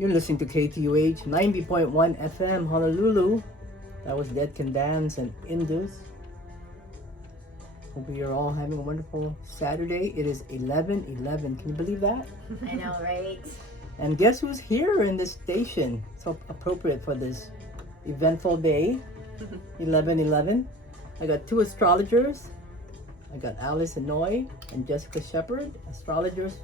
You're listening to KTUH 90.1 FM Honolulu. That was Dead Can Dance and Indus. Hope you're all having a wonderful Saturday. It is 11:11. Can you believe that? I know, right? And guess who's here in this station? So appropriate for this eventful day. 11:11. I got two astrologers. I got Alice Inoue and Jessica Shepard, astrologers.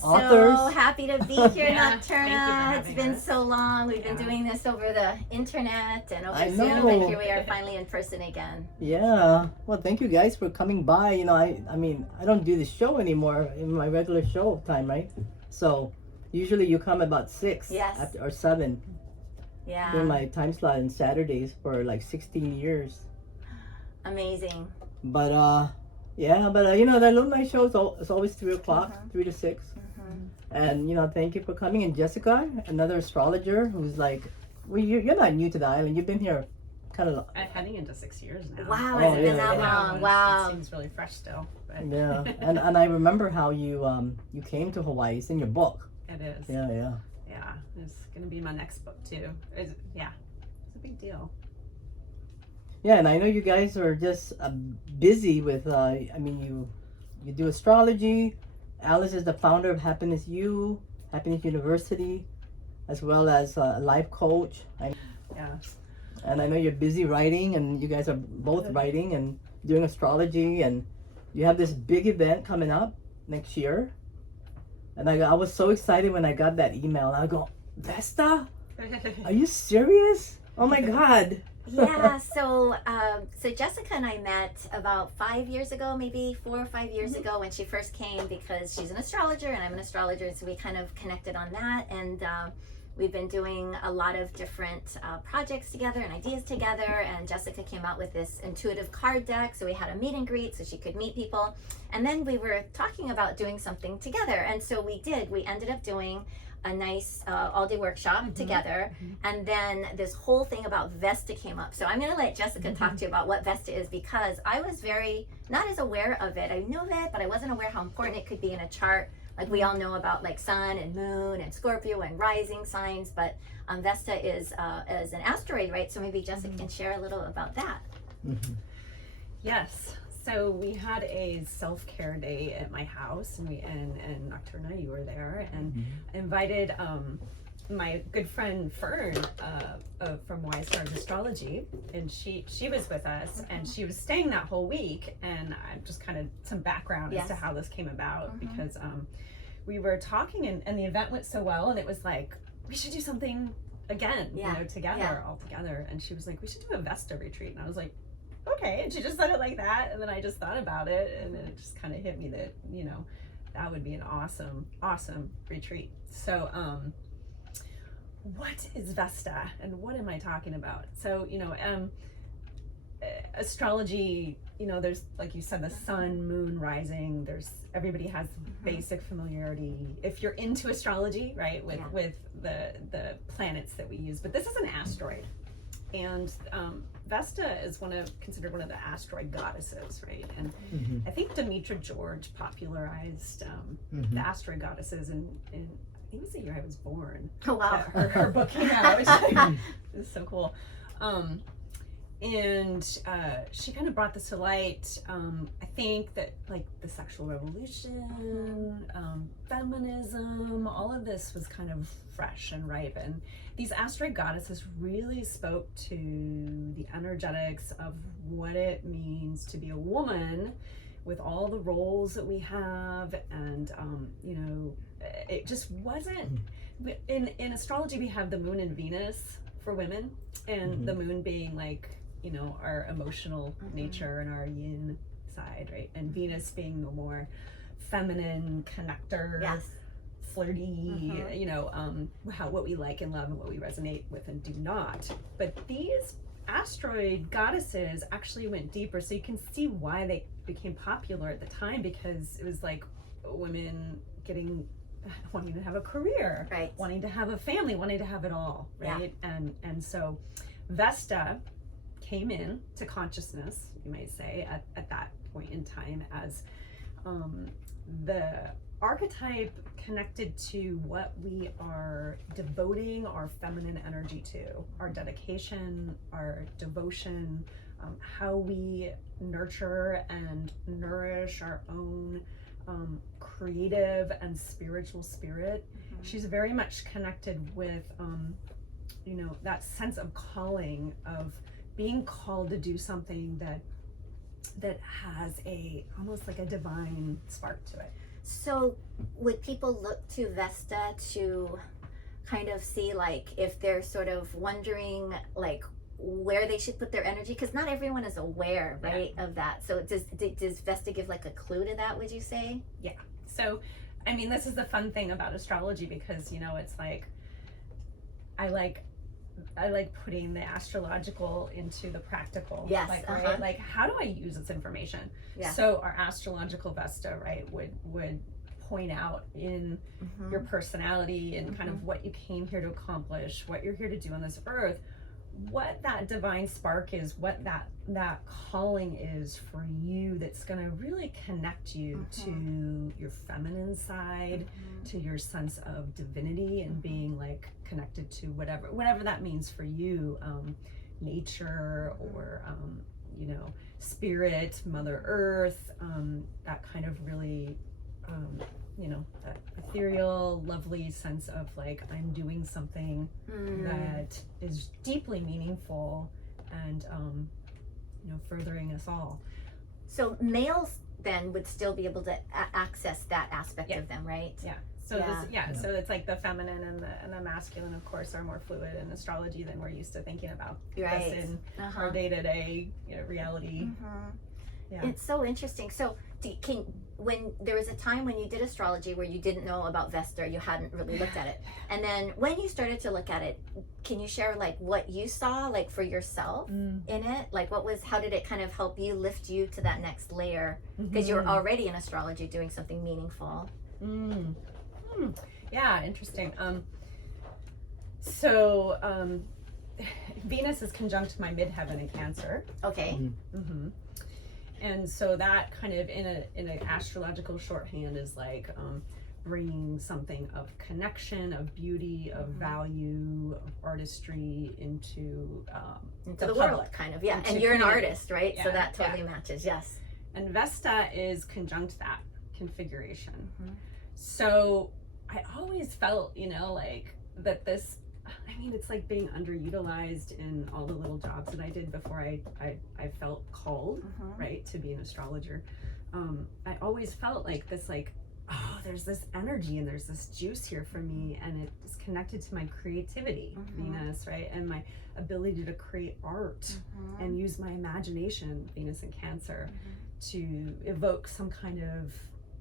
Authors. So happy to be here, Nocturna. It's been so long. We've been doing this over the internet and over Zoom, and here we are finally in person again. Yeah. Well, thank you guys for coming by. You know, I mean, I don't do the show anymore in my regular show time, right? So usually you come about 6 or 7. Yeah. During my time slot on Saturdays for like 16 years. Amazing. But you know, that little night show is always 3 o'clock, 3 to 6. And you know, thank you for coming. And Jessica, another astrologer who's like, well, you're not new to the island. You've been here kind of. I'm heading into 6 years now. Wow, it's been that long. Wow. It seems really fresh still. But. Yeah, and I remember how you came to Hawaii. It's in your book. It is. Yeah. Yeah, it's gonna be my next book too. It's a big deal. Yeah, and I know you guys are just busy with. I mean, you do astrology. Alice is the founder of Happiness University, as well as a life coach. And I know you're busy writing, and you guys are both writing and doing astrology, and you have this big event coming up next year. And I was so excited when I got that email. I go, Vesta? Are you serious? Oh my God. Yeah, so Jessica and I met about 5 years ago, maybe 4 or 5 years ago when she first came, because she's an astrologer and I'm an astrologer, so we kind of connected on that, and we've been doing a lot of different projects together and ideas together, and Jessica came out with this intuitive card deck, so we had a meet and greet so she could meet people, and then we were talking about doing something together, and so we ended up doing a nice all-day workshop together, and then this whole thing about Vesta came up. So I'm going to let Jessica talk to you about what Vesta is, because I was not as aware of it. I knew of it, but I wasn't aware how important it could be in a chart. Like we all know about like sun and moon and Scorpio and rising signs, but Vesta is an asteroid, right? So maybe Jessica can share a little about that. Yes. So we had a self-care day at my house, and Nocturna, you were there, and I invited my good friend Fern from Wise Stars Astrology, and she was with us, and she was staying that whole week, and just kind of some background as to how this came about, because we were talking, and the event went so well, and it was like, we should do something again, you know, together, all together, and she was like, we should do a Vesta retreat, and I was like, okay, and she just said it like that, and then I just thought about it, and then it just kind of hit me that, you know, that would be an awesome retreat. So what is Vesta and what am I talking about? So, you know, astrology, you know, there's, like you said, the sun, moon, rising, everybody has basic familiarity if you're into astrology, right, with the planets that we use, but this is an asteroid. And Vesta is considered one of the asteroid goddesses, right? And I think Demetra George popularized the asteroid goddesses in I think it was the year I was born. Oh wow! Her book came out. It's so cool. And she kind of brought this to light. I think that like the sexual revolution, feminism, all of this was kind of fresh and ripe, and these asteroid goddesses really spoke to the energetics of what it means to be a woman with all the roles that we have, and you know, it just wasn't in astrology. We have the moon and Venus for women, and the moon being like, you know, our emotional nature and our yin side, right? And Venus being the more feminine connector, flirty, you know, what we like and love and what we resonate with and do not. But these asteroid goddesses actually went deeper, so you can see why they became popular at the time, because it was like women wanting to have a career, wanting to have a family, wanting to have it all, right? And so Vesta came in to consciousness, you might say, at that point in time as the archetype connected to what we are devoting our feminine energy to, our dedication, our devotion, how we nurture and nourish our own creative and spiritual spirit. She's very much connected with, you know, that sense of calling, of being called to do something that has a almost like a divine spark to it. So would people look to Vesta to kind of see, like, if they're sort of wondering like where they should put their energy, because not everyone is aware, right, of that? So does Vesta give like a clue to that, would you say? Yeah. So I mean, this is the fun thing about astrology, because, you know, it's like I like putting the astrological into the practical. Yes. Like, right? Like, how do I use this information? Yeah. So our astrological Vesta, right, would point out in your personality and kind of what you came here to accomplish, what you're here to do on this earth, what that divine spark is, what that calling is for you, that's going to really connect you to your feminine side, to your sense of divinity and being like connected to whatever that means for you, nature, or you know, spirit, Mother Earth, that kind of really you know, that ethereal, lovely sense of like, I'm doing something that is deeply meaningful and you know, furthering us all. So males then would still be able to access that aspect of them, right? Yeah. So so it's like the feminine and the masculine, of course, are more fluid in astrology than we're used to thinking about. Right. This in our day-to-day, you know, reality. Yeah. It's so interesting. So when there was a time when you did astrology where you didn't know about Vesta, you hadn't really looked at it, and then when you started to look at it, can you share like what you saw, like for yourself in it? Like how did it kind of help you, lift you to that next layer, because you're already in astrology doing something meaningful? Yeah, interesting. So Venus is conjunct my midheaven in Cancer. Okay. And so that kind of in an astrological shorthand is like bringing something of connection, of beauty, of value, of artistry into the world, kind of. Yeah. And you're an artist, right? So that totally matches. Yes. And Vesta is conjunct that configuration. So I always felt, you know, like that this, I mean, it's like being underutilized in all the little jobs that I did before I felt called, right, to be an astrologer. I always felt like this, like, oh, there's this energy and there's this juice here for me, and it is connected to my creativity, Venus, right, and my ability to create art and use my imagination, Venus in Cancer, to evoke some kind of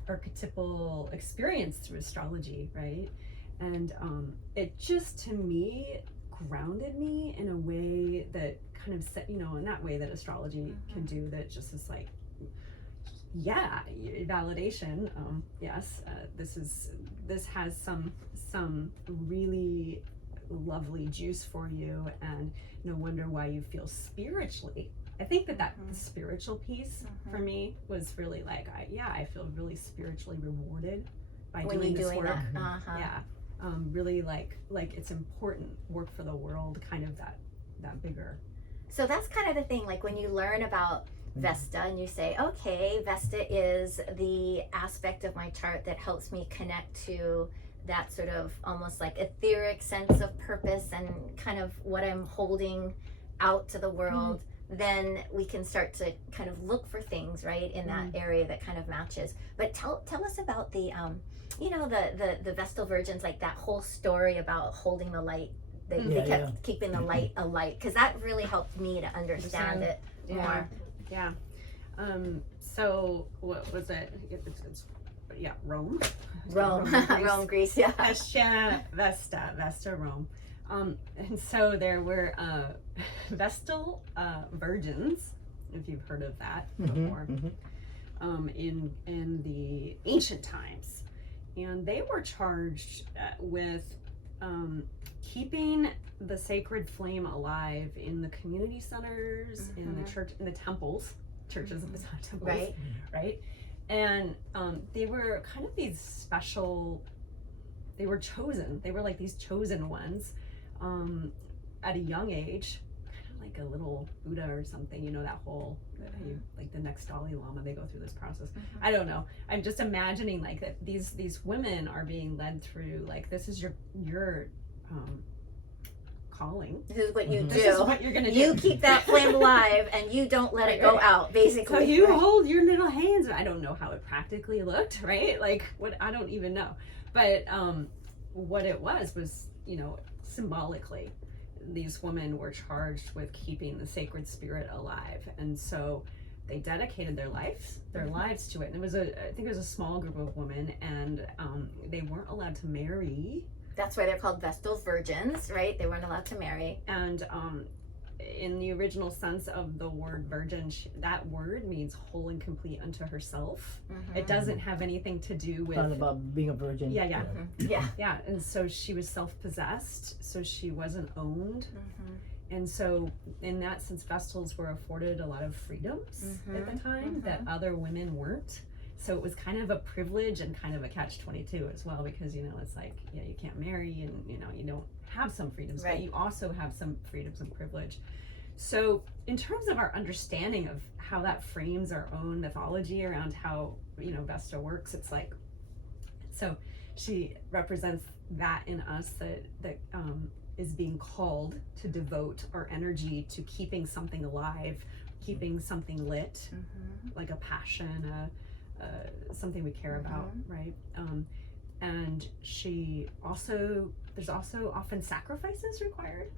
archetypal experience through astrology, right? And it just, to me, grounded me in a way that kind of set, you know, in that way that astrology can do, that just is like, yeah, validation. Yes, this has some really lovely juice for you, and no wonder why you feel spiritually. I think that spiritual piece for me was really like, I feel really spiritually rewarded by doing this work. Yeah. Really like it's important work for the world, kind of that bigger. So that's kind of the thing, like when you learn about Vesta and you say, okay, Vesta is the aspect of my chart that helps me connect to that sort of almost like etheric sense of purpose and kind of what I'm holding out to the world, then we can start to kind of look for things, right, in that area that kind of matches. But tell us about the you know, the Vestal Virgins, like that whole story about holding the light. They kept keeping the light alight, because that really helped me to understand it more. Yeah. So what was it? Rome. Rome, Greece. Yeah. Hestia, Vesta, Rome. And so there were Vestal Virgins, if you've heard of that before, in the ancient times. And they were charged with keeping the sacred flame alive in the community centers, in the church, in the temples, churches of the temples, right? And they were kind of these special, they were chosen. They were like these chosen ones at a young age, kind of like a little Buddha or something, you know, that whole, like the next Dalai Lama, they go through this process. I don't know. I'm just imagining like that these women are being led through, like, this is your calling. This is what you do. This is what you're gonna do. You keep that flame alive and you don't let it go out, basically. So you hold your little hands. I don't know how it practically looked, right? Like, what, I don't even know. But what it was, you know, symbolically, these women were charged with keeping the sacred spirit alive. And so they dedicated their lives to it. And it was I think it was a small group of women, and they weren't allowed to marry. That's why they're called Vestal virgins, right? They weren't allowed to marry. And in the original sense of the word virgin, that word means whole and complete unto herself. It doesn't have anything to do with... Not about being a virgin. Yeah. Yeah. And so she was self-possessed, so she wasn't owned. And so in that sense, Vestals were afforded a lot of freedoms at the time that other women weren't. So it was kind of a privilege and kind of a catch-22 as well, because, you know, it's like, yeah, you can't marry and, you know, you don't have some freedoms, but you also have some freedoms and privilege. So in terms of our understanding of how that frames our own mythology around how, you know, Vesta works, it's like, so she represents that in us that is being called to devote our energy to keeping something alive, keeping something lit, like a passion, something we care about, right? And she also, there's also often sacrifices required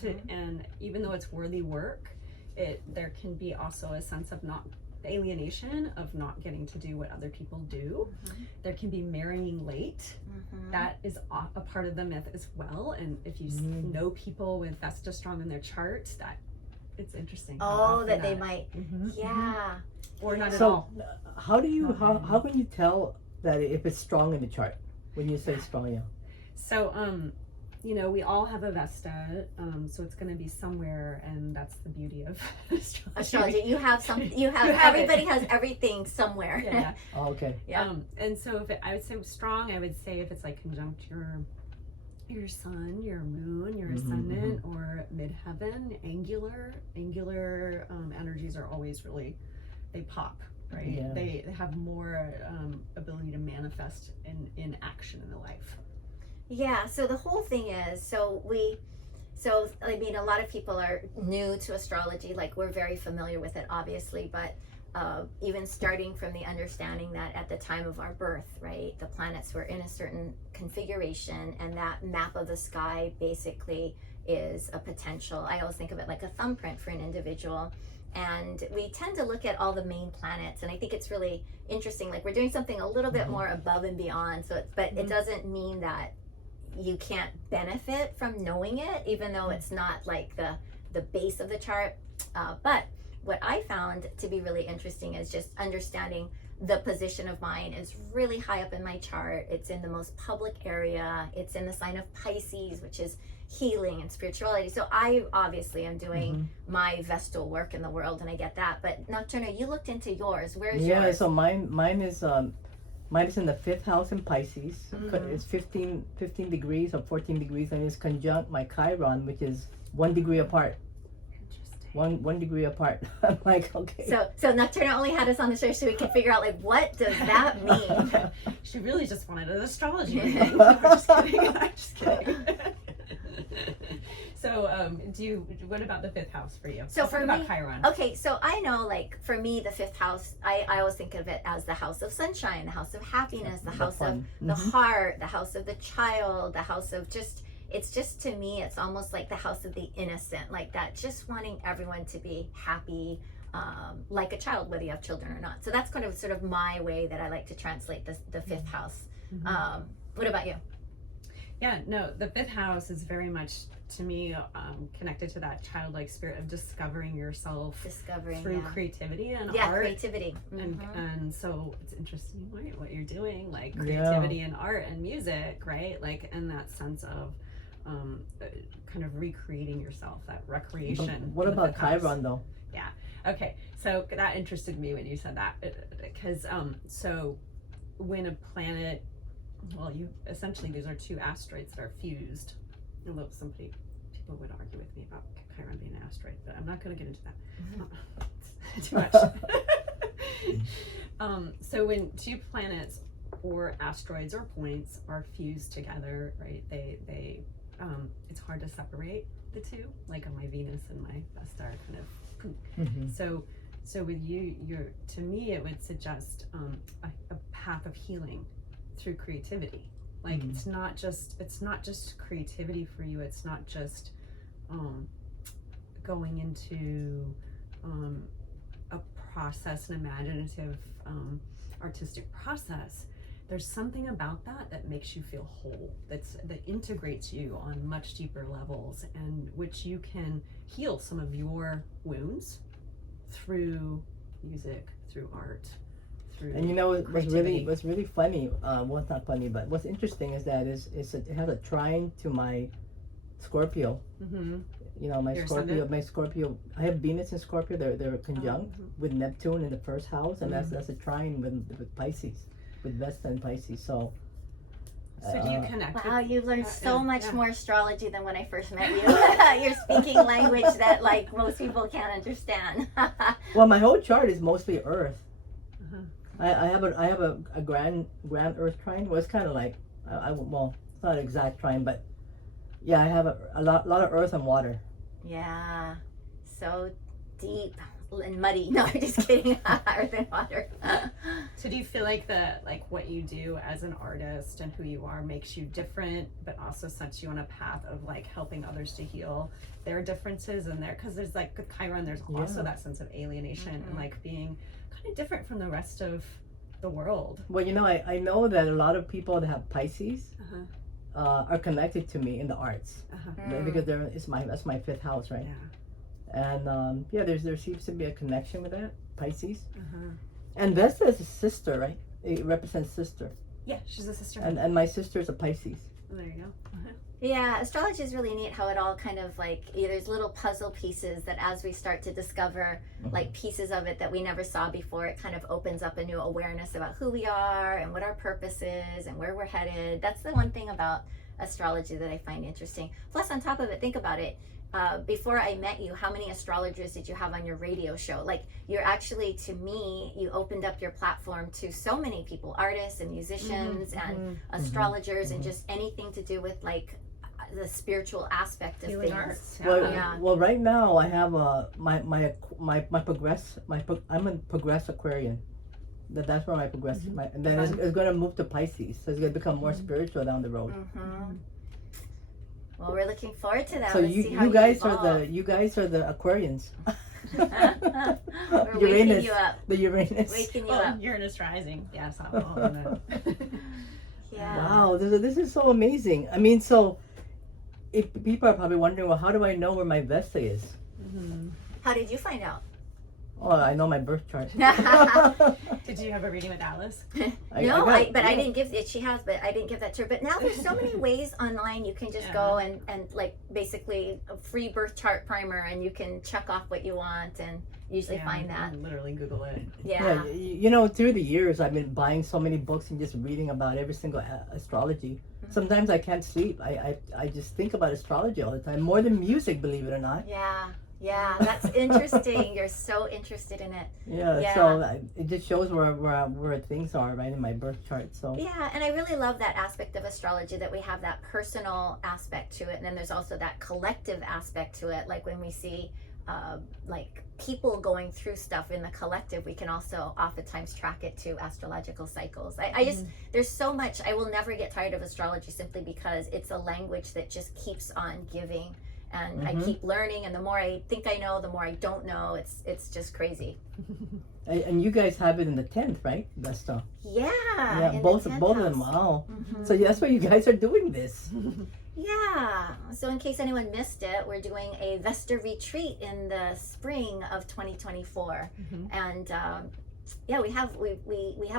to, and even though it's worthy work, there can be also a sense of not alienation, of not getting to do what other people do. There can be marrying late. That is a part of the myth as well. And if you know people with Vesta strong in their chart, that it's interesting. Oh, that they might, or not at So all. how do you how can you tell that if it's strong in the chart when you say strong? So you know, we all have a Vesta, so it's going to be somewhere, and that's the beauty of astrology. You have everybody has everything somewhere. Yeah. Oh, okay. And so if I would say strong, I would say if it's like conjunct your sun, your moon, your ascendant, or midheaven, angular energies are always really, they pop, right? Yeah. They have more ability to manifest in action in the life. Yeah, so the whole thing is, I mean, a lot of people are new to astrology, like we're very familiar with it, obviously, but even starting from the understanding that at the time of our birth, right, the planets were in a certain configuration, and that map of the sky basically is a potential. I always think of it like a thumbprint for an individual. And we tend to look at all the main planets, and I think it's really interesting. Like, we're doing something a little bit more above and beyond. So, but it doesn't mean that you can't benefit from knowing it, even though it's not like the base of the chart. But what I found to be really interesting is just understanding the position of mine is really high up in my chart. It's in the most public area. It's in the sign of Pisces, which is healing and spirituality. So I obviously am doing my Vestal work in the world, and I get that. But Nocturna, you looked into yours. Where's yours? Yeah, so mine is in the 5th house in Pisces. It's 15 degrees or 14 degrees, and it's conjunct my Chiron, which is 1 degree apart. One degree apart. I'm like, okay. So Nocturna only had us on the show so we could figure out, like, what does that mean? She really just wanted an astrology reading. I'm just kidding. So, what about the 5th house for you? So for me, about Chiron. Okay, so I know, like, for me, the 5th house, I always think of it as the house of sunshine, the house of happiness, the house of the heart, the house of the child, the house of just, it's just, to me, it's almost like the house of the innocent, like that, just wanting everyone to be happy, like a child, whether you have children or not. So that's kind of sort of my way that I like to translate the 5th house. What about you? Yeah, no, the 5th house is very much, to me, connected to that childlike spirit of discovering yourself through creativity and art. Creativity. And so it's interesting, right, what you're doing, like creativity and art and music, right? Like, in that sense of kind of recreating yourself, that recreation. But what about Chiron though? Yeah. Okay. So that interested me when you said that, because so when a planet, well, you essentially these are two asteroids that are fused. Although people would argue with me about Chiron being an asteroid, but I'm not going to get into that. Too much. So when two planets or asteroids or points are fused together, right? They it's hard to separate the two. Like on my Venus and my Vesta are kind of so with you, to me it would suggest a path of healing through creativity. Like it's not just creativity for you. It's not just going into a process, an imaginative artistic process. There's something about that makes you feel whole, that integrates you on much deeper levels, and which you can heal some of your wounds through music, through art, through And you know what's creativity. really funny? Well, it's not funny, but what's interesting is that it has a trine to my Scorpio. You know, my Your Scorpio. I have Venus and Scorpio. They're conjunct with Neptune in the first house, and that's a trine with Pisces, with Vesta and Pisces. So. So do you connect? Wow, you've learned so much yeah. more astrology than when I first met you. You're speaking language that like most people can't understand. Well, my whole chart is mostly Earth. I have a grand Earth trine. Well, it's kind of like well, it's not an exact trine, but yeah, I have a lot of Earth and water. Yeah, so deep and muddy. No, I'm just kidding. Earth and water. So do you feel like what you do as an artist and who you are makes you different, but also sets you on a path of like helping others to heal their differences and because there's like with Chiron, there's also that sense of alienation and like being kind of different from the rest of the world. Well, you know, I know that a lot of people that have Pisces are connected to me in the arts because that's my fifth house, right? Yeah. And there seems to be a connection with that Pisces. And Vesta is a sister, right? It represents sister. Yeah, she's a sister. And my sister is a Pisces. Oh, there you go. Yeah, astrology is really neat how it all kind of like, there's little puzzle pieces that as we start to discover like pieces of it that we never saw before, it kind of opens up a new awareness about who we are and what our purpose is and where we're headed. That's the one thing about astrology that I find interesting. Plus, on top of it, think about it. Before I met you, how many astrologers did you have on your radio show? Like, you're actually, to me, you opened up your platform to so many people, artists and musicians and astrologers and just anything to do with like the spiritual aspect of Healing things. arts. Well, right now I have I'm a progress Aquarian. That's where my progress, and then it's going to move to Pisces, so it's going to become more spiritual down the road. Well, we're looking forward to that. So Let's see how you guys evolve. are the Aquarians. We're Uranus, waking you up. the Uranus. Waking you Well, up. Uranus rising. Yes, I Yeah. Wow, this is so amazing. I mean, so if people are probably wondering, well, how do I know where my Vesta is? How did you find out? Oh, I know my birth chart. Did you have a reading with Alice? I didn't give it. She has, but I didn't give that to her. But now there's so many ways online. You can just go and like basically a free birth chart primer, and you can check off what you want and usually find that. Literally Google it. Yeah. You know, through the years, I've been buying so many books and just reading about every single astrology. Sometimes I can't sleep. I just think about astrology all the time, more than music, believe it or not. Yeah, that's interesting. You're so interested in it. Yeah. So it just shows where things are right in my birth chart. So yeah, and I really love that aspect of astrology, that we have that personal aspect to it, and then there's also that collective aspect to it. Like when we see like people going through stuff in the collective, we can also oftentimes track it to astrological cycles. I just, there's so much. I will never get tired of astrology simply because it's a language that just keeps on giving. And I keep learning, and the more I think I know, the more I don't know. It's just crazy. And you guys have it in the 10th, right? Vesta. Yeah. Both of them. Wow. So that's why you guys are doing this. Yeah. So in case anyone missed it, we're doing a Vesta retreat in the spring of 2024, and we have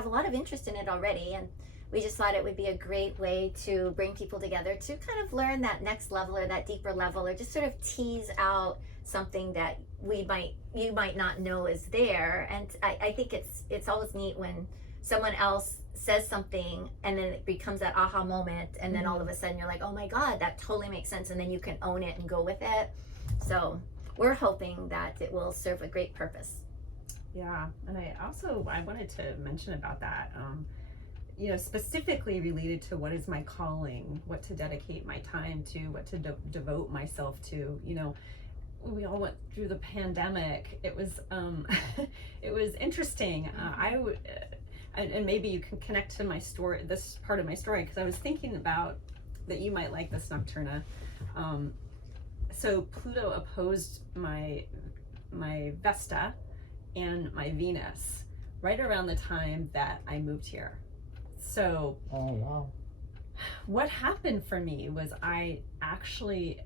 a lot of interest in it already, and we just thought it would be a great way to bring people together to kind of learn that next level or that deeper level, or just sort of tease out something that you might not know is there. And I think it's always neat when someone else says something and then it becomes that aha moment, and then all of a sudden you're like, oh my God, that totally makes sense, and then you can own it and go with it. So we're hoping that it will serve a great purpose. Yeah, and I wanted to mention about that, specifically related to what is my calling, what to dedicate my time to, what to devote myself to. We all went through the pandemic. It was it was interesting. And maybe you can connect to my story, this part of my story, because I was thinking about that you might like this, Nocturna. So Pluto opposed my Vesta and my Venus right around the time that I moved here. So Oh, wow. what happened for me was I actually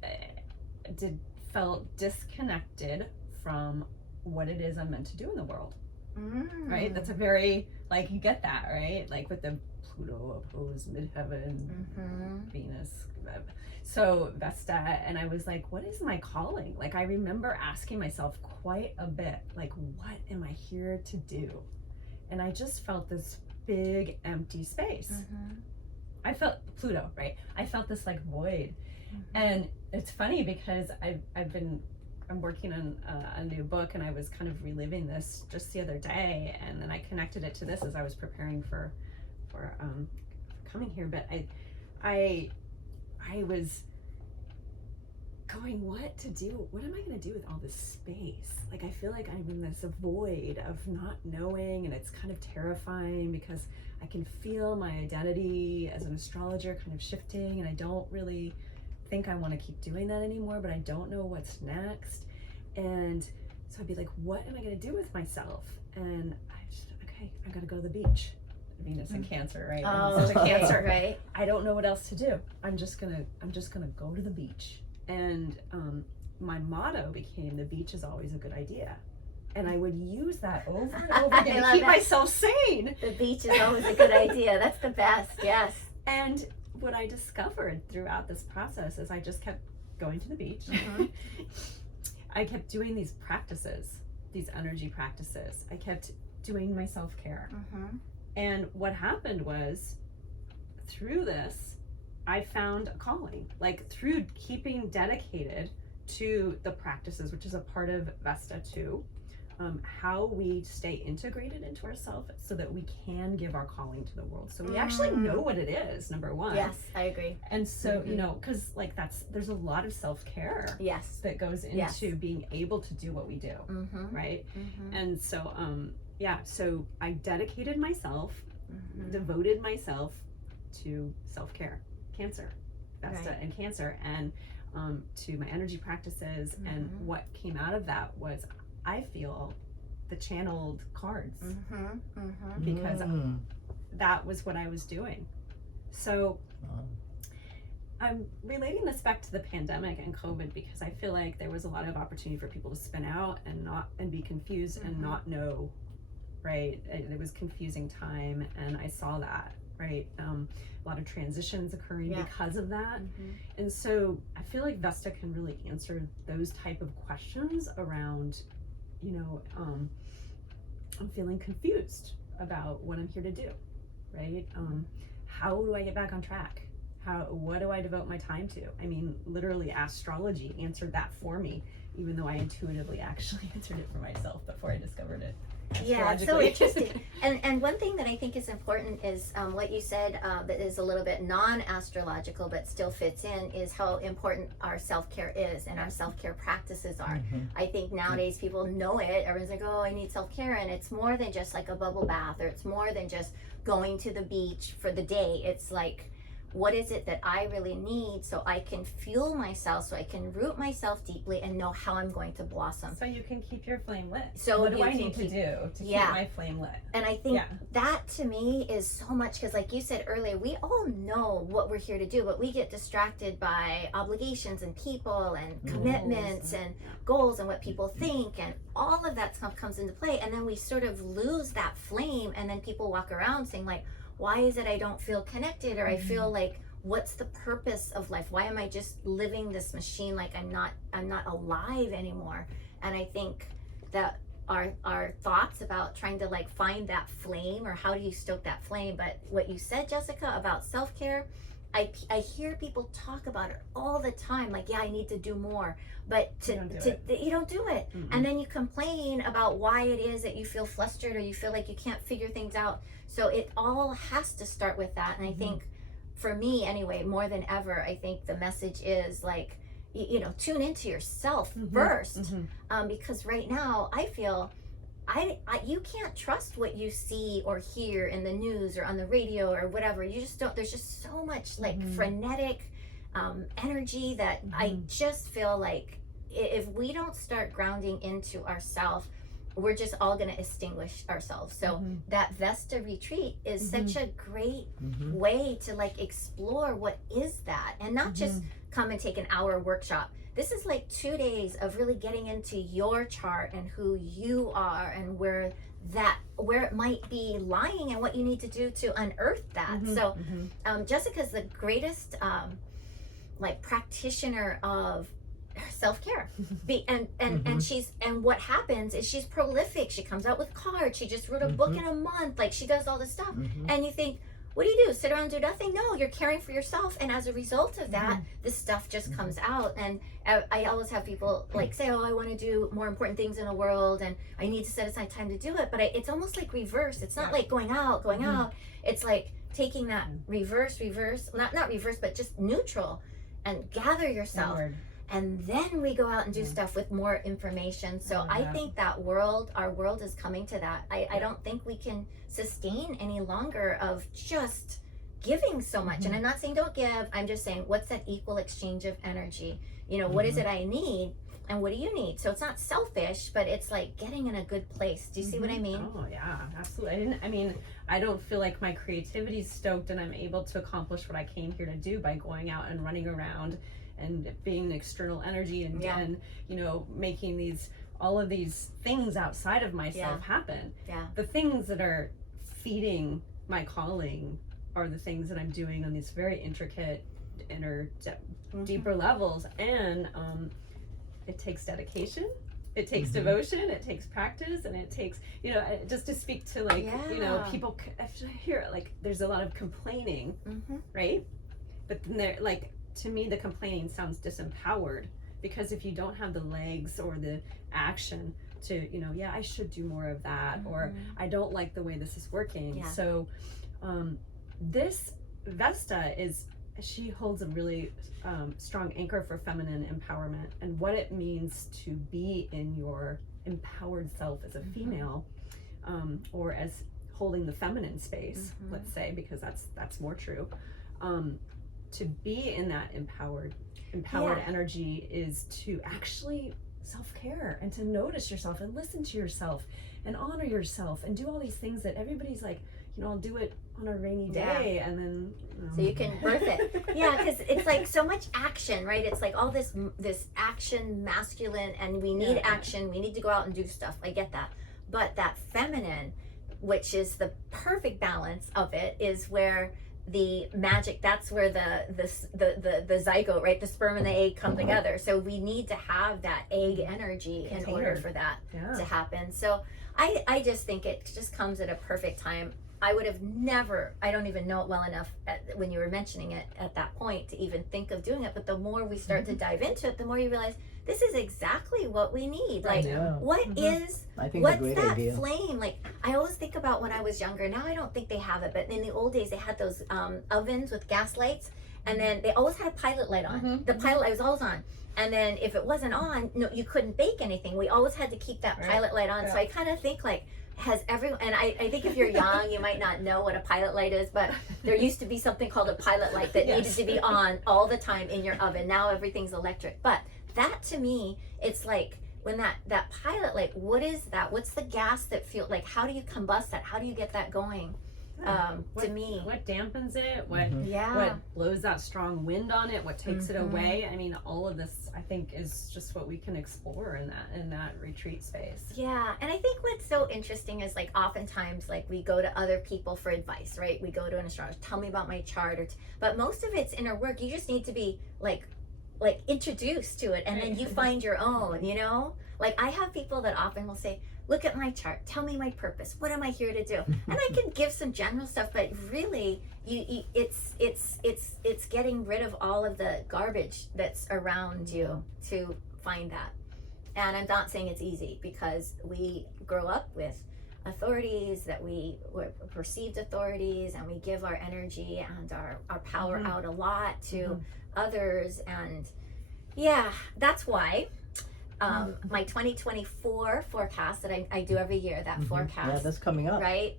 felt disconnected from what it is I'm meant to do in the world. Right? That's a very, like, you get that, right? Like with the Pluto opposed midheaven, Venus. So Vesta, and I was like, what is my calling? Like, I remember asking myself quite a bit, like, what am I here to do? And I just felt this big empty space. I felt Pluto, right? I felt this like void. And it's funny because I'm working on a new book, and I was kind of reliving this just the other day, and then I connected it to this as I was preparing for coming here. But I was going, what to do? What am I going to do with all this space? Like, I feel like I'm in this void of not knowing, and it's kind of terrifying because I can feel my identity as an astrologer kind of shifting, and I don't really think I want to keep doing that anymore, but I don't know what's next. And so I'd be like, what am I going to do with myself? And I got to go to the beach. Venus and Cancer, right? Oh, Venus and Cancer, right. I don't know what else to do. I'm just gonna go to the beach. And my motto became, the beach is always a good idea. And I would use that over and over again to keep myself sane. The beach is always a good idea. That's the best, yes. And what I discovered throughout this process is I just kept going to the beach. I kept doing these practices, these energy practices. I kept doing my self-care. And what happened was, through this, I found a calling, like through keeping dedicated to the practices, which is a part of Vesta too. How we stay integrated into ourselves so that we can give our calling to the world. So we actually know what it is, number one. Yes, I agree. And so, because like there's a lot of self-care that goes into being able to do what we do, right? And so, so I dedicated myself, devoted myself to self-care, Cancer, Vesta and Cancer, and to my energy practices. And what came out of that was, I feel, the channeled cards, because that was what I was doing. So I'm relating this back to the pandemic and COVID, because I feel like there was a lot of opportunity for people to spin out and be confused and not know, right? It was confusing time, and I saw that, right? A lot of transitions occurring because of that. And so I feel like Vesta can really answer those type of questions around, I'm feeling confused about what I'm here to do, right? How do I get back on track? What do I devote my time to? I mean, literally astrology answered that for me, even though I intuitively actually answered it for myself before I discovered it. Yeah, it's so interesting. And one thing that I think is important is what you said that is a little bit non-astrological but still fits in, is how important our self-care is and our self-care practices are. I think nowadays people know it. Everyone's like, oh, I need self-care. And it's more than just like a bubble bath, or it's more than just going to the beach for the day. It's like, what is it that I really need so I can fuel myself, so I can root myself deeply and know how I'm going to blossom. So you can keep your flame lit. So what do I need to do to keep my flame lit? And I think that to me is so much, because like you said earlier, we all know what we're here to do, but we get distracted by obligations and people and commitments and goals and what people think, and all of that stuff comes into play. And then we sort of lose that flame, and then people walk around saying like, why is it I don't feel connected, or I feel like, what's the purpose of life? Why am I just living this machine like I'm not alive anymore? And I think that our thoughts about trying to like find that flame, or how do you stoke that flame, but what you said, Jessica, about self-care, I hear people talk about it all the time, like, yeah, I need to do more, but you don't do it. Mm-hmm. And then you complain about why it is that you feel flustered, or you feel like you can't figure things out. So it all has to start with that. And I think, for me anyway, more than ever, I think the message is like, you know, tune into yourself first, because right now I feel you can't trust what you see or hear in the news or on the radio or whatever. You just don't. There's just so much like frenetic energy that I just feel like if we don't start grounding into ourselves, we're just all going to extinguish ourselves. So that Vesta retreat is such a great way to like explore what is that, and not just come and take an hour workshop. This is like 2 days of really getting into your chart and who you are, and where it might be lying, and what you need to do to unearth that. So Jessica's the greatest like practitioner of self-care. And what happens is she's prolific. She comes out with cards. She just wrote a book in a month. Like, she does all this stuff. And you think, what do? Sit around and do nothing? No, you're caring for yourself. And as a result of that, this stuff just comes out. And I always have people like say, oh, I want to do more important things in the world, and I need to set aside time to do it. But it's almost like reverse. It's not like going out. It's like taking that reverse, not reverse, but just neutral, and gather yourself. Inward. And then we go out and do stuff with more information. So I think that our world is coming to that. I don't think we can sustain any longer of just giving so much. And I'm not saying don't give. I'm just saying, what's that equal exchange of energy? You know, what is it I need? And what do you need? So it's not selfish, but it's like getting in a good place. Do you see what I mean? Oh yeah, absolutely. I don't feel like my creativity is stoked and I'm able to accomplish what I came here to do by going out and running around and being an external energy and you know, making all of these things outside of myself happen. The things that are feeding my calling are the things that I'm doing on these very intricate inner deeper levels. And it takes dedication, it takes devotion, it takes practice, and it takes, you know, just to speak to like, you know, people hear like there's a lot of complaining, right? But then they're like, to me, the complaining sounds disempowered, because if you don't have the legs or the action to, you know, I should do more of that, or I don't like the way this is working. So this Vesta she holds a really strong anchor for feminine empowerment and what it means to be in your empowered self as a female, or as holding the feminine space, let's say, because that's more true. To be in that empowered energy is to actually self-care, and to notice yourself and listen to yourself and honor yourself and do all these things that everybody's like, you know, I'll do it on a rainy day, and then so you can birth it. Because it's like so much action, right? It's like all this action, masculine, and we need action. We need to go out and do stuff. I get that, but that feminine, which is the perfect balance of it, is where the magic, that's where the zygote, right, the sperm and the egg come together. So we need to have that egg energy in order for that to happen. So I just think it just comes at a perfect time. I would have never, I don't even know it well enough when you were mentioning it at that point to even think of doing it, but the more we start to dive into it, the more you realize this is exactly what we need. Like, what's that flame? Like, I always think about when I was younger. Now I don't think they have it, but in the old days they had those ovens with gas lights, and then they always had a pilot light on. The pilot light was always on. And then if it wasn't on, no, you couldn't bake anything. We always had to keep that pilot light on. So I kind of think like, has everyone, and I think if you're young, you might not know what a pilot light is, but there used to be something called a pilot light that needed to be on all the time in your oven. Now everything's electric. But that to me, it's like when that pilot light, what is that? What's the gas that feels like, how do you combust that? How do you get that going? to me. What dampens it? What Yeah. what blows that strong wind on it? What takes it away? I mean, all of this, I think, is just what we can explore in that retreat space. Yeah, and I think what's so interesting is like oftentimes like we go to other people for advice, right? We go to an astrologer, tell me about my chart, but most of it's inner work. You just need to be like introduced to it, and then you find your own. You know, like I have people that often will say, look at my chart, tell me my purpose, what am I here to do? And I can give some general stuff, but really it's getting rid of all of the garbage that's around you to find that. And I'm not saying it's easy, because we grow up with authorities that we're perceived authorities, and we give our energy and our power out a lot to others. And yeah, that's why my 2024 forecast that I do every year, that forecast. Yeah, that's coming up. Right?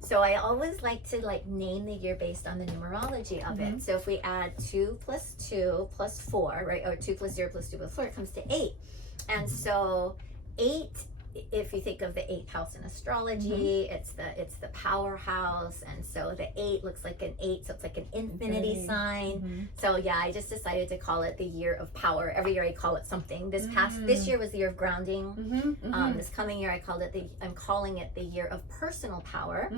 So I always like to name the year based on the numerology of it. So if we add 2 + 2 + 4, right? Or 2 + 0 + 2 + 4, it comes to 8. And so 8, if you think of the 8th house in astrology, it's the powerhouse, and so the 8 looks like an 8, so it's like an infinity sign. So yeah, I just decided to call it the year of power. Every year I call it something. This year was the year of grounding. This coming year I'm calling it the year of personal power.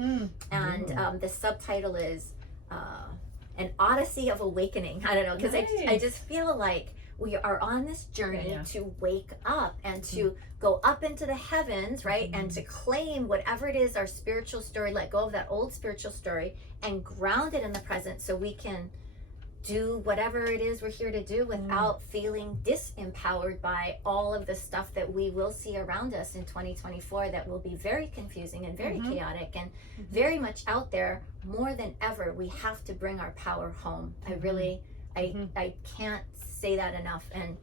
And the subtitle is an Odyssey of Awakening. I don't know, because I just feel like we are on this journey to wake up and to go up into the heavens, right? And to claim whatever it is, our spiritual story, let go of that old spiritual story and ground it in the present, so we can do whatever it is we're here to do without feeling disempowered by all of the stuff that we will see around us in 2024 that will be very confusing and very chaotic and very much out there. More than ever, we have to bring our power home. I can't say that enough. And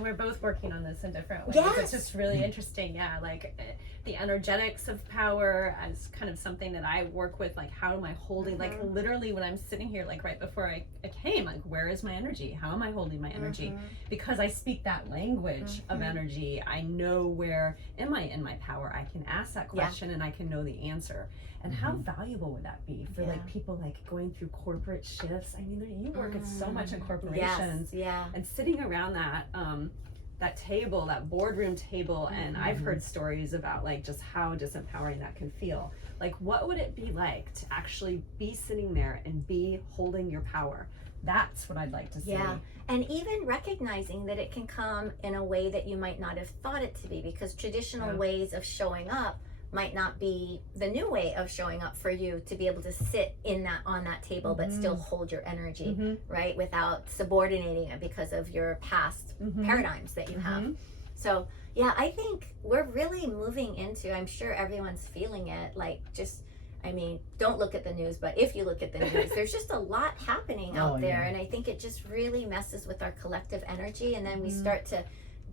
we're both working on this in different ways. Yes. It's just really interesting. Yeah, like the energetics of power as kind of something that I work with. Like, how am I holding, like literally when I'm sitting here, like right before I came, like, where is my energy? How am I holding my energy? Because I speak that language of energy. I know, where am I in my power? I can ask that question and I can know the answer. And how valuable would that be for like people like going through corporate shifts? I mean, you work at so much in corporations, and sitting around that table, that boardroom table, and I've heard stories about like just how disempowering that can feel. Like, what would it be like to actually be sitting there and be holding your power? That's what I'd like to see. Yeah, and even recognizing that it can come in a way that you might not have thought it to be, because traditional ways of showing up might not be the new way of showing up for you, to be able to sit on that table but still hold your energy, right, without subordinating it because of your past paradigms that you have. So yeah, I think we're really moving into, I'm sure everyone's feeling it, like, just, I mean, don't look at the news, but if you look at the news, there's just a lot happening out there, and I think it just really messes with our collective energy, and then we start to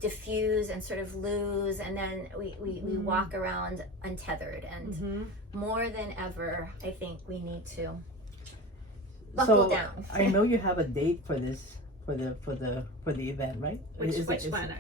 diffuse and sort of lose, and then we walk around untethered. And more than ever, I think we need to buckle down. I know you have a date for this, for the event, right? Which one?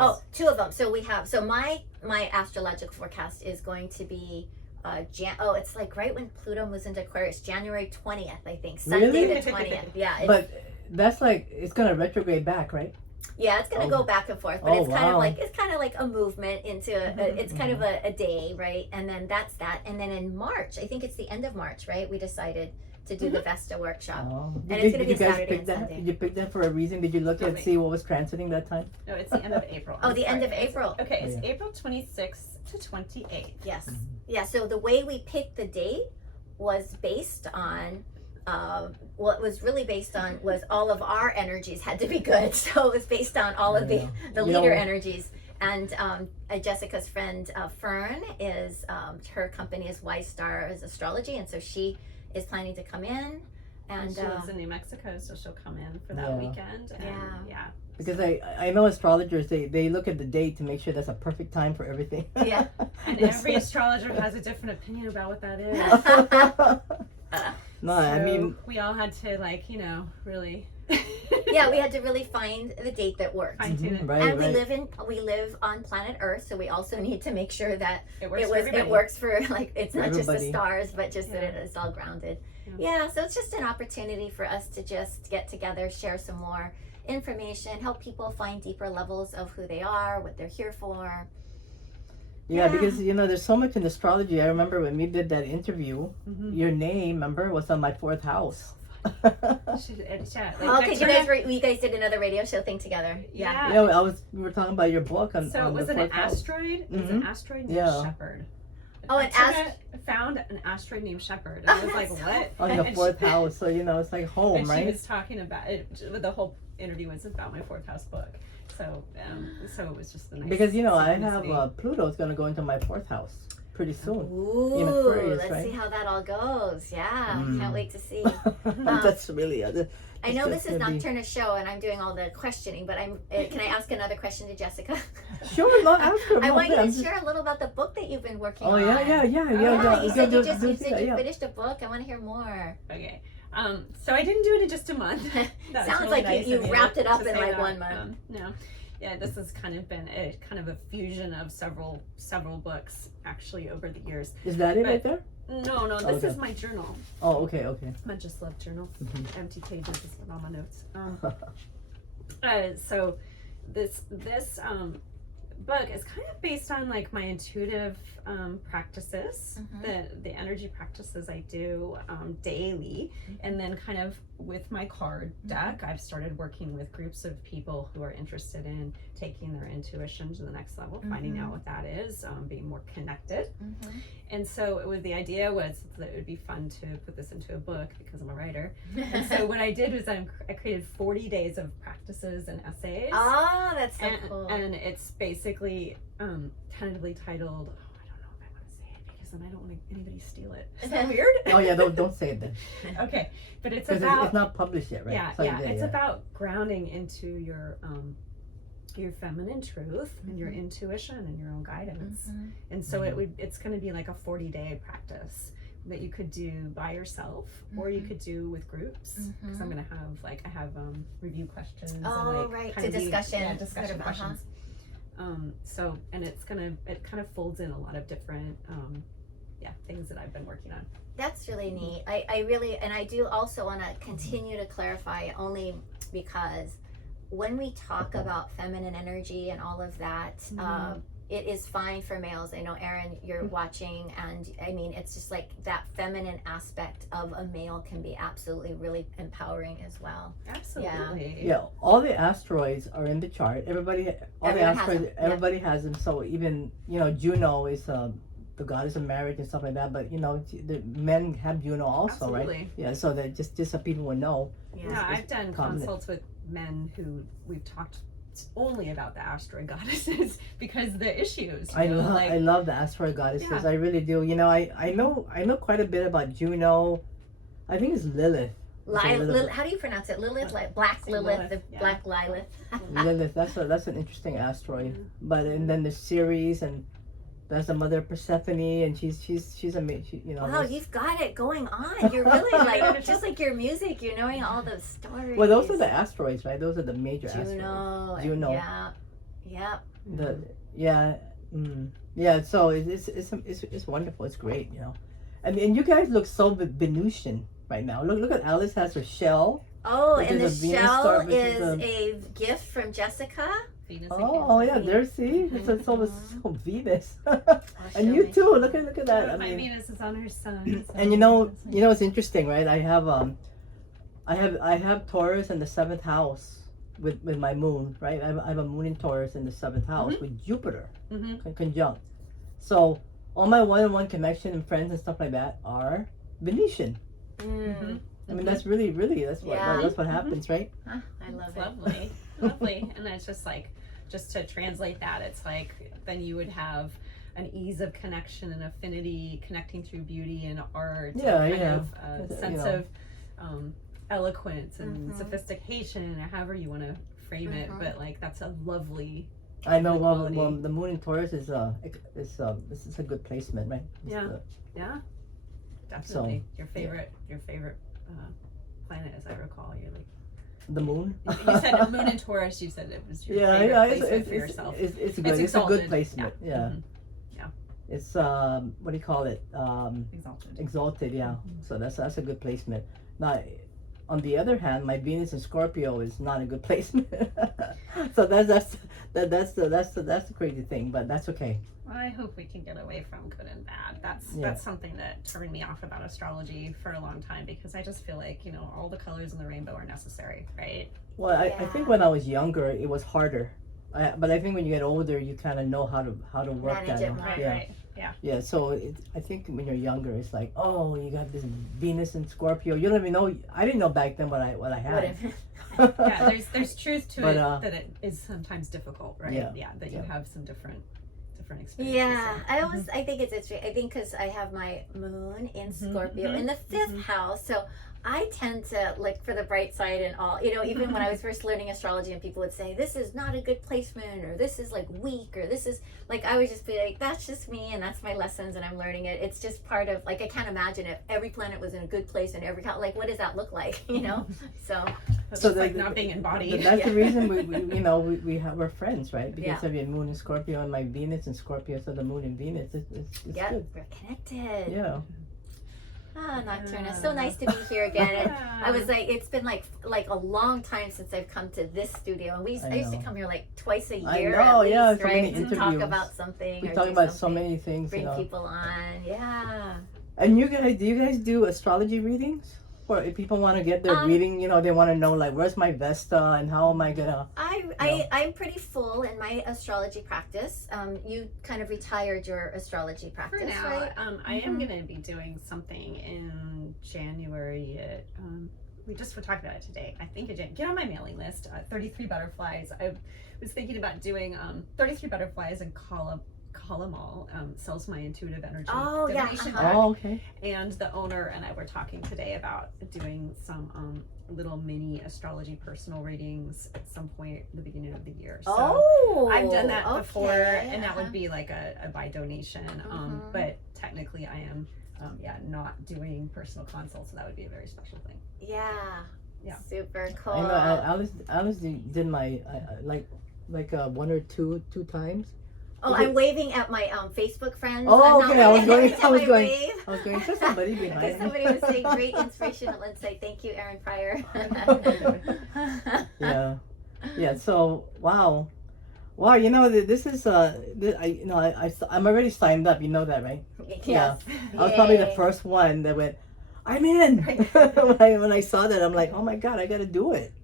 Oh, 2 of them. So we have, my astrological forecast is going to be it's like right when Pluto moves into Aquarius, January 20th, I think. Sunday the 20th. Yeah. But that's like, it's gonna retrograde back, right? Yeah, it's gonna go back and forth, but it's kind of like a movement into it's kind of a day, right? And then that's that. And then in March, I think it's the end of March, right? We decided to do the Vesta workshop, and it's gonna be Saturday and Sunday. Did you pick that for a reason? Did you look and see what was transiting that time? No, it's the end of April. The end of April. Okay, it's April 26th to 28th. Yes. Yeah. So the way we picked the date was based on. What was really based on was all of our energies had to be good. So it was based on all of the leader energies. And Jessica's friend Fern is, her company is Wise Stars Astrology, and so she is planning to come in. And she lives in New Mexico, so she'll come in for that weekend. And, because I know astrologers, they look at the date to make sure that's a perfect time for everything. Yeah. And every astrologer has a different opinion about what that is. No, so I mean, we all had to, like, really Yeah, we had to really find the date that worked. Fine tune it. Right, And right. we live on planet Earth, so we also need to make sure that It works for everybody. it works for, like, it's For not just the everybody. stars, but just that Yeah. it's all grounded. Yeah. Yeah, so it's just an opportunity for us to just get together, share some more information, help people find deeper levels of who they are, what they're here for. Yeah, Yeah. because you know, there's so much in astrology. I remember when we did that interview, Mhm. your name, remember, was on my 4th house. Okay, you guys did another radio show thing together. Yeah. You know, we were talking about your book on. So on it was the an 4th house. asteroid. It was an asteroid named Yeah. Shepherd. Oh, an Nocturna found an asteroid named Shepherd. And I was like, That's what? On your And 4th house, so you know, it's like home, and right? she was talking about it. The whole interview was about my 4th house book. So, so it was just a nice. Because you know, I have synchronicity. Pluto's gonna go into my 4th house pretty soon. Ooh, In Aquarius, let's right? see how that all goes. Yeah, Mm. can't wait to see. That's really. I know That's this is gonna be- Nocturna's show, and I'm doing all the questioning. But can I ask another question to Jessica? Sure, not after. I want you to I'm just- share a little about the book that you've been working Oh on. yeah. Yeah, you said you do that, yeah. finished a book. I want to hear more. Okay. So I didn't do it in just a month. That was Sounds really like nice you of you wrapped it up to in say like that. 1 month. No. Yeah, this has kind of been a fusion of several books actually over the years. Is that it But- right there? No, this Okay. is my journal. Oh, okay. My Just Love journal. Mhm. Empty pages is what all my notes. So this book is kind of based on like my intuitive practices, the energy practices I do daily, and then kind of with my card deck, I've started working with groups of people who are interested in taking their intuition to the next level, finding out what that is, being more connected. And so the idea was that it would be fun to put this into a book because I'm a writer. And so what I did was I created 40 days of practices and essays. Oh, that's so cool. And it's basically tentatively titled, I don't know if I want to say it because then I don't want anybody to steal it. Is that weird? Oh yeah, don't say it then. Okay, but it's Because about it's not published yet, right? yeah, So, it's about grounding into your feminine truth and your intuition and your own guidance. And so it's going to be like a 40-day practice that you could do by yourself or you could do with groups, because I'm going to have I have review questions and right, kind to of discussion discussion sort of, questions. So and it kind of folds in a lot of different things that I've been working on. That's really neat. I really, and I do also want to continue to clarify, only because when we talk about feminine energy and all of that, it is fine for males. I know, Erin, you're watching, and I mean, it's just like that feminine aspect of a male can be absolutely really empowering as well. Absolutely. Yeah, all the asteroids are in the chart. Everybody has them. Everybody has them. So even Juno is the goddess of marriage and stuff like that. But the men have Juno also, Absolutely. right? Yeah. So that just so people will know. Yeah, I've done consults with men who we've talked only about the asteroid goddesses because the issues. I love the asteroid goddesses. Yeah. I really do. I know quite a bit about Juno. I think it's Lilith. How do you pronounce it? Lilith, like Black Lilith, the yeah. Black Lilith. Lilith. That's an interesting asteroid. But and then the Ceres, and that's the mother of Persephone, and she's amazing. Wow, you've got it going on. You're really like just like your music. You're knowing all those stories. Well, those are the asteroids, right? Those are the major asteroids. Juno. Yeah. Yeah. So it's wonderful. It's great, and you guys look so Venusian right now. Look at Alice has her shell. Oh, which and the is a Venus shell star, which is is a gift from Jessica. Venus Oh yeah, there. See, it's so Venus, I'll and show you me. too. Look at that. I my mean, Venus is on her sun. So and it's interesting, right? I have Taurus in the 7th house with my moon, right? I have a moon in Taurus in the 7th house with Jupiter conjunct. So all my one-on-one connection and friends and stuff like that are Venetian. I mean, that's really that's what happens, right? Huh? I love it's it. lovely. Lovely. And it's just to translate that, it's like then you would have an ease of connection and affinity, connecting through beauty and art. Yeah, and yeah. kind of a sense of eloquence and sophistication, or however you want to frame it. But like that's a lovely. I know. Well, quality. the moon in Taurus is this is a good placement, right? Yeah, definitely. Your favorite planet, as I recall. You're like the moon. You said a moon in Taurus. You said it was your favorite placement for yourself. It's good. It's a exalted. good placement. Yeah. Mhm. Yeah. It's what do you call it? Exalted. Exalted. Yeah. So that's a good placement. Now, on the other hand, my Venus in Scorpio is not a good placement. So that's the crazy thing, but that's okay. Well, I hope we can get away from good and bad. That's something that turned me off about astrology for a long time, because I just feel like, all the colors in the rainbow are necessary, right? Well, I think when I was younger, it was harder. But I think when you get older, you kind of know how to work Manage that. it more. Right. Yeah. Yeah. So I think when you're younger, it's like, oh, you got this Venus in Scorpio. You don't even know. I didn't know back then what I had. Yeah. There's truth to But, it that it is sometimes difficult, right? Yeah. That you have some different experiences. Yeah, I think it's interesting. I think because I have my moon in Scorpio in the 5th house, so I tend to look for the bright side and all. Even when I was first learning astrology, and people would say this is not a good placement, or this is like weak, or this is like, I would just be like, that's just me, and that's my lessons, and I'm learning it. It's just part of, like, I can't imagine if every planet was in a good place and every like, what does that look like? So. It's just like not being embodied. That's the reason we're friends, right? Because of your moon in Scorpio and my Venus in Scorpio, so the moon in Venus, it's good. We're connected. Yeah. Nocturna, so nice to be here again. And I was like, it's been like a long time since I've come to this studio, and I used to come here like twice a year. I know, at least, so right? many To interviews. talk about something. We or talk do about so something, many things. Bring people on, yeah. And do you guys do astrology readings? Or if people want to get their reading, they want to know, like, where's my Vesta and how am I gonna? I'm pretty full in my astrology practice. You kind of retired your astrology practice, For now, right? I am going to be doing something in January. We just were talking about it today. I think get on my mailing list. 33 Butterflies. I was thinking about doing 33 Butterflies and Kalamal sells my intuitive energy divination deck. Oh, okay. And the owner and I were talking today about doing some little mini astrology personal readings at some point at the beginning of the year. So I've done that before, and that would be like a by donation. But technically I am not doing personal consults, so that would be a very special thing. Yeah. Super cool. I know Alice did my like 1 or 2 times. Oh, I'm waving at my Facebook friends. Oh, okay. I was going wave. to somebody behind Because me. somebody was saying great inspirational insight. Thank you, Aaron Pryor. Yeah. So wow. This is I'm already signed up. You know that, right? Yes. Yeah. I was probably the first one that went, I'm in. when I saw that, I'm like, oh my God, I got to do it.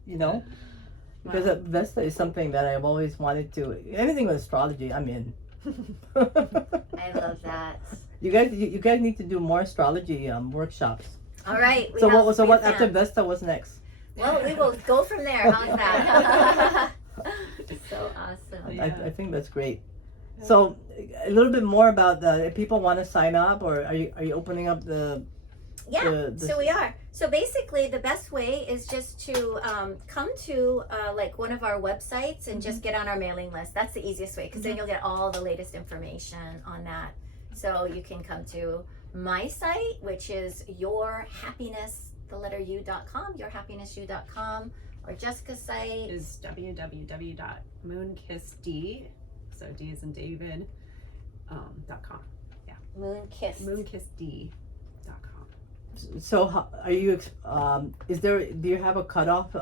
Because Vesta is something that I've always wanted to. Anything with astrology, I'm in. I love that. You guys need to do more astrology workshops. All right. So what after Vesta? What's next? Well, we will go from there. How's that? So awesome. I think that's great. So a little bit more about if people want to sign up, or are you opening up the? Yeah. So we are. So basically, the best way is just to come to like one of our websites and just get on our mailing list. That's the easiest way, because then you'll get all the latest information on that. So you can come to my site, which is yourhappiness.com, yourhappinessyou.com, or Jessica's site is www.moonkissd, so D as in David, .com. Yeah. moonkissd.com. So are you? Do you have a cutoff?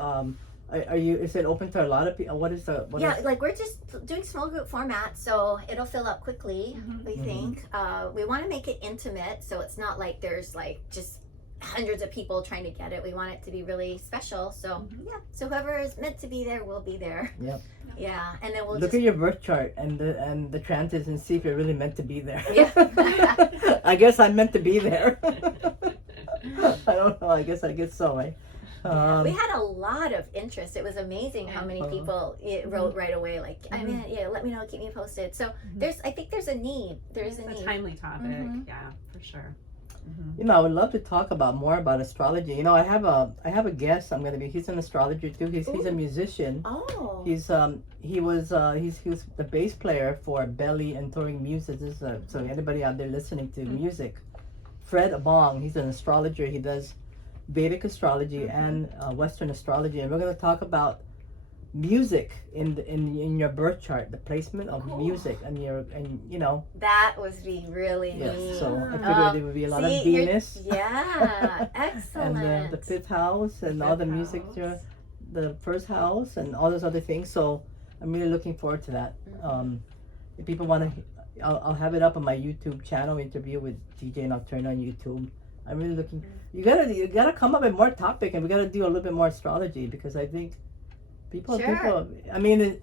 Is it open to a lot of people? What is the? Like we're just doing small group format, so it'll fill up quickly. We think we want to make it intimate, so it's not like there's like just hundreds of people trying to get it. We want it to be really special. So so whoever is meant to be there will be there. Yep. Yeah, and then we'll look at your birth chart and the transits and see if you're really meant to be there. Yeah. I guess I'm meant to be there. I don't know. I guess so, right? We had a lot of interest. It was amazing how many people wrote right away. Like, I'm in. Yeah, let me know. Keep me posted. So I think there's a need. There's a need. It's a timely topic. Yeah, for sure. I would love to talk more about astrology. I have a guest. He's an astrologer too. He's a musician. Oh. He was the bass player for Belly and Touring Muses. So anybody out there listening to music, Fred Abong, he's an astrologer. He does Vedic astrology and Western astrology, and we're going to talk about music in your birth chart, the placement of music and you know. That would be really neat. So I figured there would be a lot of Venus. Yeah, excellent. And the fifth house and all the music, the first house and all those other things. So I'm really looking forward to that. If people want to, I'll have it up on my YouTube channel, interview with DJ Nocturna on YouTube. I'm really looking. You gotta come up with more topic, and we gotta do a little bit more astrology, because I think people. I mean,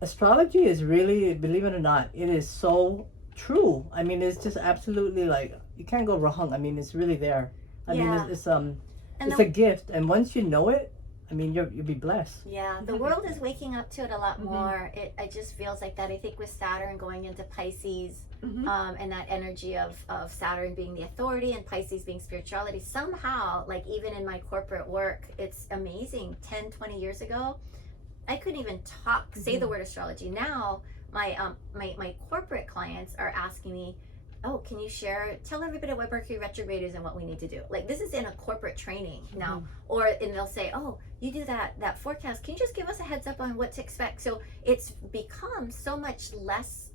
astrology is really, believe it or not, it is so true. I mean, it's just absolutely like you can't go wrong. I mean, it's really there. I mean, it's a gift, and once you know it, I mean, you'll be blessed. Yeah, the world is waking up to it a lot more. It just feels like that. I think with Saturn going into Pisces, and that energy of Saturn being the authority and Pisces being spirituality, somehow, like even in my corporate work, it's amazing. 10, 20 years ago, I couldn't even say the word astrology. Now, my corporate clients are asking me, oh, can you tell everybody what Mercury retrograde is and what we need to do. Like, this is in a corporate training now. And they'll say, oh, you do that forecast. Can you just give us a heads up on what to expect? So it's become so much less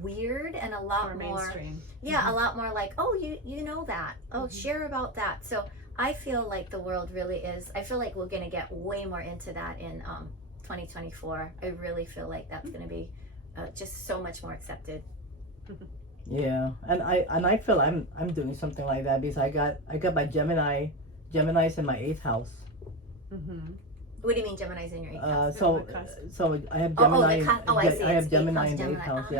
weird and a lot more mainstream. Yeah, a lot more like, oh, you know that. Oh, share about that. So I feel like the world really is, I feel like we're going to get way more into that in 2024. I really feel like that's going to be just so much more accepted. Yeah, and I feel I'm doing something like that, because I got my Gemini's in my 8th house. What do you mean Gemini's in your 8th house? So I have Gemini. I see. I have Gemini in the 8th house.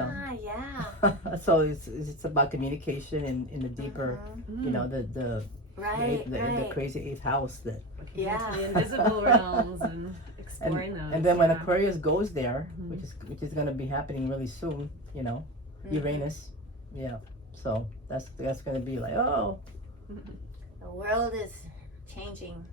Yeah. So it's about communication in the deeper, you know, the crazy 8th house that. The invisible realms and exploring those. And then when Aquarius goes there, which is going to be happening really soon, you know, Uranus. Yeah, so that's going to be like, oh. The world is changing.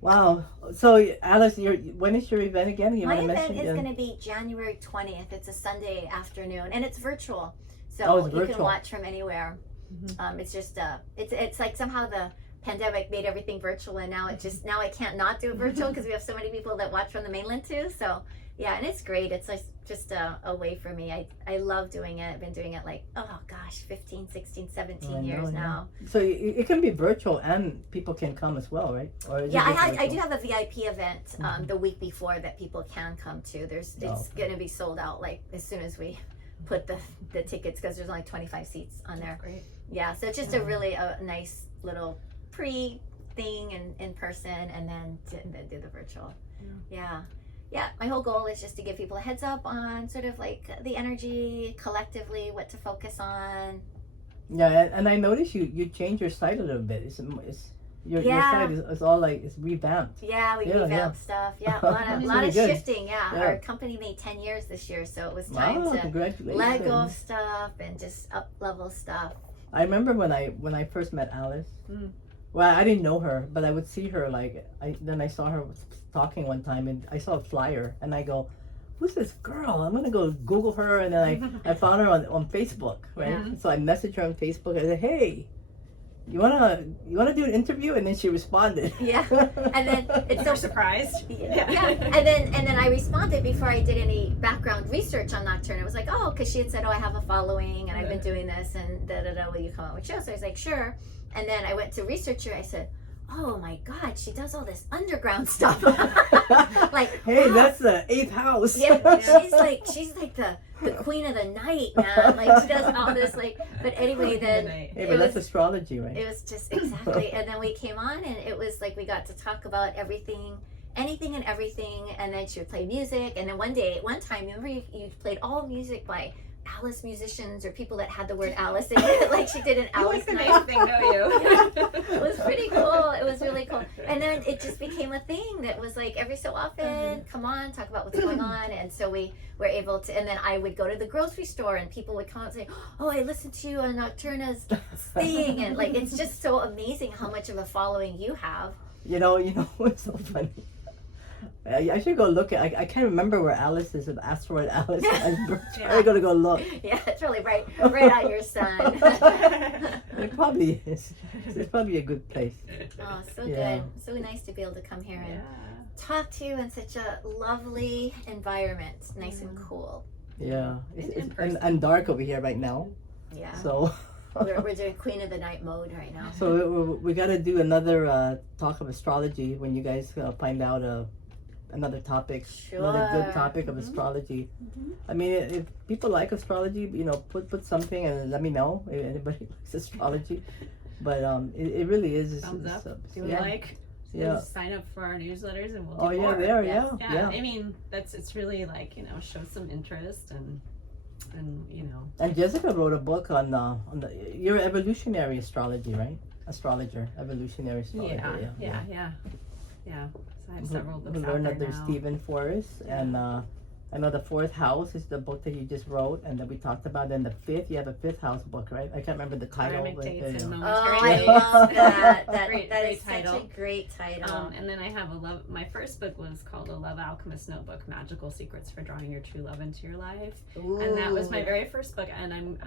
Wow. So Alice, when is your event again? My event is going to be January 20th. It's a Sunday afternoon, and it's virtual, so you can watch from anywhere. It's just it's like somehow the pandemic made everything virtual, and now I can't not do it virtual because we have so many people that watch from the mainland too. So yeah, and it's great. It's like just a way for me. I love doing it. I've been doing it like, oh gosh, 15, 16, 17 years now. So it can be virtual and people can come as well, right? Or I do have a VIP event the week before that people can come to. It's going to be sold out like as soon as we put the tickets, because there's only 25 seats on there. Great. Yeah, so it's just a really nice little pre-thing and in person, and then do the virtual. Yeah, my whole goal is just to give people a heads up on sort of like the energy collectively, what to focus on. Yeah, and I noticed you changed your site a little bit. Your site is all like, it's revamped. Yeah, we revamped stuff. Yeah, a lot of shifting. Yeah, our company made 10 years this year, so it was time to let go of stuff and just up level stuff. I remember when I first met Alice. Well, I didn't know her, but I would see her then I saw her talking one time, and I saw a flyer, and I go, who's this girl? I'm gonna go Google her, and then I found her on Facebook, right? Yeah. So I messaged her on Facebook. I said, hey, you wanna do an interview? And then she responded. Yeah, and then it's so surprised. Yeah. And then I responded before I did any background research on Nocturna. It was like, oh, because she had said, oh, I have a following, and I've been doing this, and will you come out with shows? So I was like, sure. And then I went to research her. I said, oh my God, she does all this underground stuff. Like, hey, that's the 8th house. Yeah, she's like the queen of the night, man. Like, she does all this, like, but anyway, then hey, but that's astrology, right? It was just exactly. And then we came on, and it was like we got to talk about anything and everything. And then she would play music. And then one time, remember you played all music by Alice musicians or people that had the word Alice in it, like she did an Alice night. You like the name thing, don't you? It was pretty cool. It was really cool. And then it just became a thing that was like every so often, come on, talk about what's going on. And so we were able to, and then I would go to the grocery store and people would come and say, oh, I listened to you on Nocturna's thing. And like, it's just so amazing how much of a following you have. You know, it's so funny. I should go look at. I can't remember where Alice is. Asteroid Alice. I'm gotta go look. Yeah, it's really right on your sun. It probably is. It's probably a good place. Oh, so Yeah. good. So nice to be able to come here and Yeah. talk to you in such a lovely environment, nice and cool. Yeah. In And dark over here right now. Yeah. So. We're doing Queen of the Night mode right now. So we got to do another talk of astrology when you guys find out another topic, another good topic of astrology. I mean, if people like astrology, put something and let me know if anybody likes astrology. But it really is. Thumbs up. Do you yeah. like? Yeah. Sign up for our newsletters and we'll do Oh yeah, more. they are. Yeah. Yeah. I mean, it's really like show some interest and. And Jessica wrote a book on your evolutionary astrology, right? Astrologer, evolutionary astrologer. Yeah. So I have several books We out learned there that there's now. Stephen Forrest, and I know the fourth house is the book that you just wrote and that we talked about. And the fifth, you have a fifth house book, right? I can't remember the title. Karmic But, dates and Oh, momentary I dates. love that. That Great is title. such a great title. And then I have my first book was called A Love Alchemist Notebook: Magical Secrets for Drawing Your True Love into Your Life. And that was my Ooh. very first book, and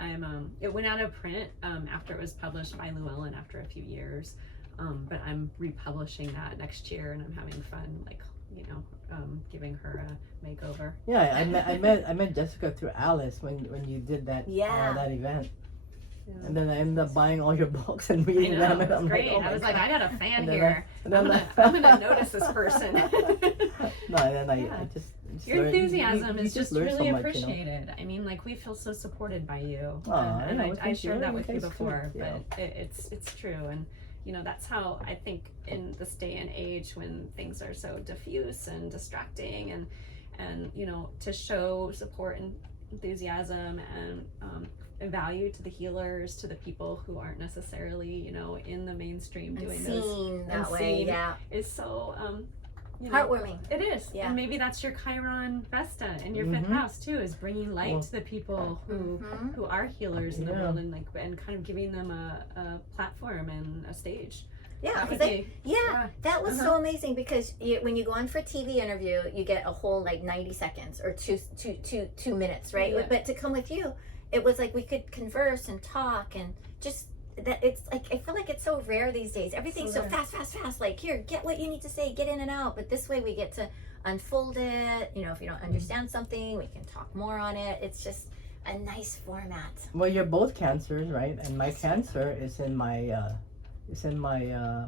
it went out of print after it was published by Llewellyn after a few years. But I'm republishing that next year, and I'm having fun, giving her a makeover. yeah, I met Jessica through Alice when you did that that event. Yeah. And then I ended up buying all your books and I reading know, them. it And was I'm great. like, oh I was my like, God. I got a fan And then here. and then I'm gonna notice this person. No, and then I Yeah. just Your learned- enthusiasm you is just learn so really much, appreciated. I mean, like, we feel so supported by you. Aw, and yeah, I well, thank you. shared that You with you guys too, before, yeah. but it's true. And that's how I think in this day and age when things are so diffuse and distracting, and to show support and enthusiasm and value to the healers, to the people who aren't necessarily in the mainstream doing this, Seen that and way, seen. yeah. is so Heartwarming. It is. Yeah. And maybe that's your Chiron Vesta in your fifth house too, is bringing light to the people who are healers in the world, and kind of giving them a platform and a stage. Yeah, That would because be- that was so amazing, because when you go on for a TV interview, you get a whole 90 seconds or two minutes, right? Yeah. But to come with you, it was like we could converse and talk, and just that it's like, I feel like it's so rare these days. Everything's so fast. Like, here, get what you need to say, get in and out. But this way we get to unfold it. If you don't understand something, we can talk more on it. It's just a nice format. Well, you're both Cancers, right? And my Cancer is in my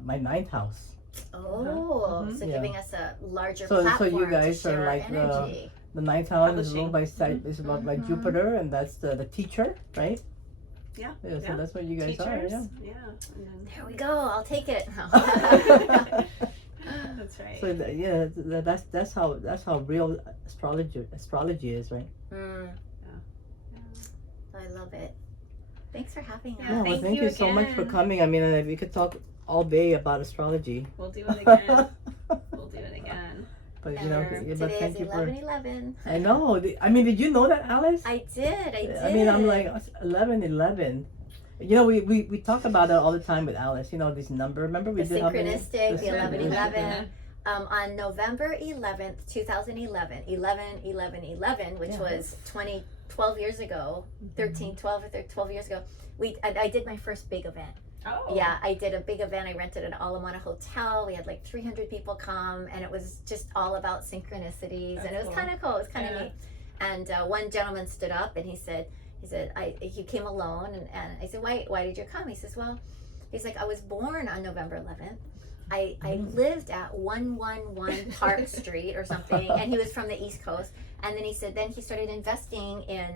my ninth house. Oh, so Yeah. giving us a larger So platform you guys to share are our like energy. The ninth house is Publishing. ruled by is ruled by Jupiter, and that's the teacher, right? Yeah. Yeah. So that's what you guys Teachers. are. Yeah. And then- There we go. I'll take it. Yeah. That's right. So that's how real astrology is, right? I love it. Thanks for having us. Yeah, Yeah. Well, thank thank you you so much for again. coming. I mean, we could talk all day about astrology. We'll do it again. We'll do it again. But And but today thank is you for. 11/11. I know. I mean, did you know that, Alice? I did. I mean, I'm like 11/11. We talk about it all the time with Alice. This number. Remember we The did how many- synchronistic, the synchronistic. 11/11. On November 11th, 2011, 11/11/11, which Yeah. was 12 years ago, 12 years ago, I did my first big event. Oh. Yeah, I did a big event. I rented an Alamana hotel. We had like 300 people come, and it was just all about synchronicities. That's and it was cool. kind of cool. It was kind of Yeah. neat. And one gentleman stood up and he said, he came alone, and I said, why did you come? He says, well, he's like, I was born on November 11th. I lived at 111 Park Street or something, and he was from the East Coast. And then he said, then he started investing in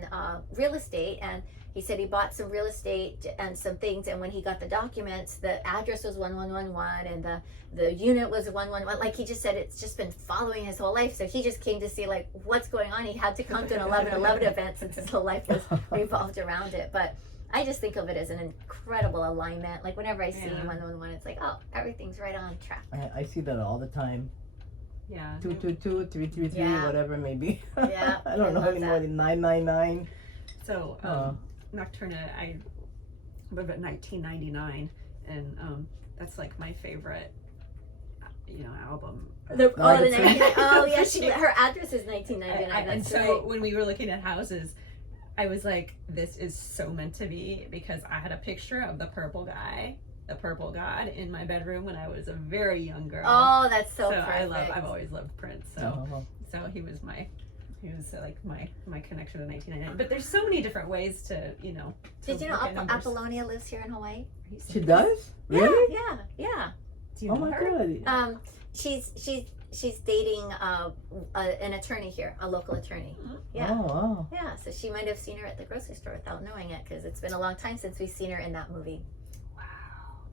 real estate, and he said he bought some real estate and some things, and when he got the documents, the address was 1111 and the unit was 111. Like, he just said it's just been following his whole life. So he just came to see like what's going on. He had to come to an 11/11 event since his whole life was revolved around it. But I just think of it as an incredible alignment. Like, whenever I see 111, it's like, oh, everything's right on track. I see that all the time. Yeah. 222, 333, Yeah. whatever it may be. Yeah, I don't I know love anymore that. than 999. So, Nocturna, I live at 1999, and that's like my favorite, album. Oh yeah, her address is 1999. And That's so right. when we were looking at houses, I was like, this is so meant to be, because I had a picture of the purple guy, the purple god, in my bedroom when I was a very young girl. Oh, that's so perfect. I've always loved Prince. So he was like my connection to 1999. But there's so many different ways to, you know. Did you know Apollonia lives here in Hawaii? She does? Really? Yeah. Do you Oh know my her? god. She's dating an attorney here, a local attorney. Yeah. Oh, wow. Yeah, so she might have seen her at the grocery store without knowing it, because it's been a long time since we've seen her in that movie. Wow,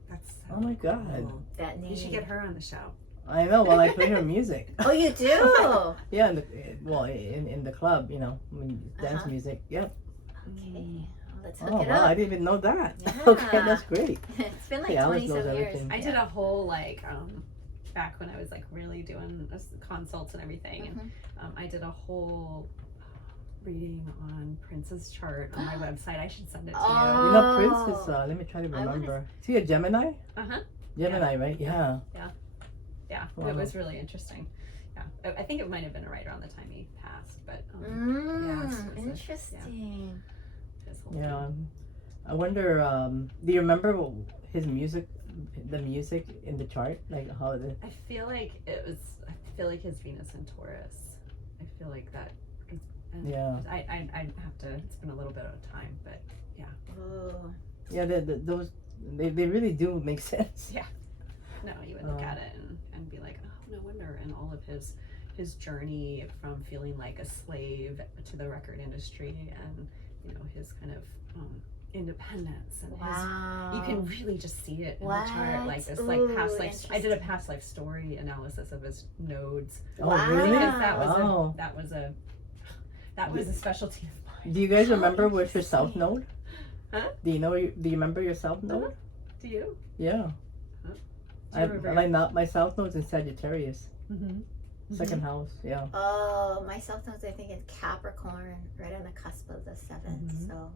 that's so Oh my god. cool. That name. You should get her on the show. I know. Well, I play her music. Oh, you do? Yeah, in the club, you know, dance music. Yep. Okay. Well, let's Oh hook it wow, up. I didn't even know that. Yeah. Okay, that's great. It's been like Yeah, Alice 20 knows some years. everything. I did a whole back when I was like really doing consults and everything, and I did a whole reading on Prince's chart on my website. I should send it to you. You know, Prince is. Let me try to remember. Is he a Gemini? Gemini, right? Yeah. Yeah, Wow. It was really interesting. Yeah, I think it might have been right around the time he passed, but Interesting. Yeah. I wonder. Do you remember his music? The music in the chart, like how the. I feel like his Venus in Taurus. I feel like that. Yeah. I have to. It's been a little bit of time, but yeah. Oh. Yeah, those they really do make sense. Yeah. No, you would look at it and be like, oh, no wonder. And all of his journey from feeling like a slave to the record industry, and you know, his kind of independence, and you can really just see it in the chart, like this like past life. I did a past life story analysis of his nodes. Oh, really? Because that was a specialty of mine. Do you guys remember what's your south node? Huh? Do you remember your south node? Do you? Yeah. My south node's in Sagittarius. Second house. Yeah. Oh, my south node's I think in Capricorn, right on the cusp of the 7th. So.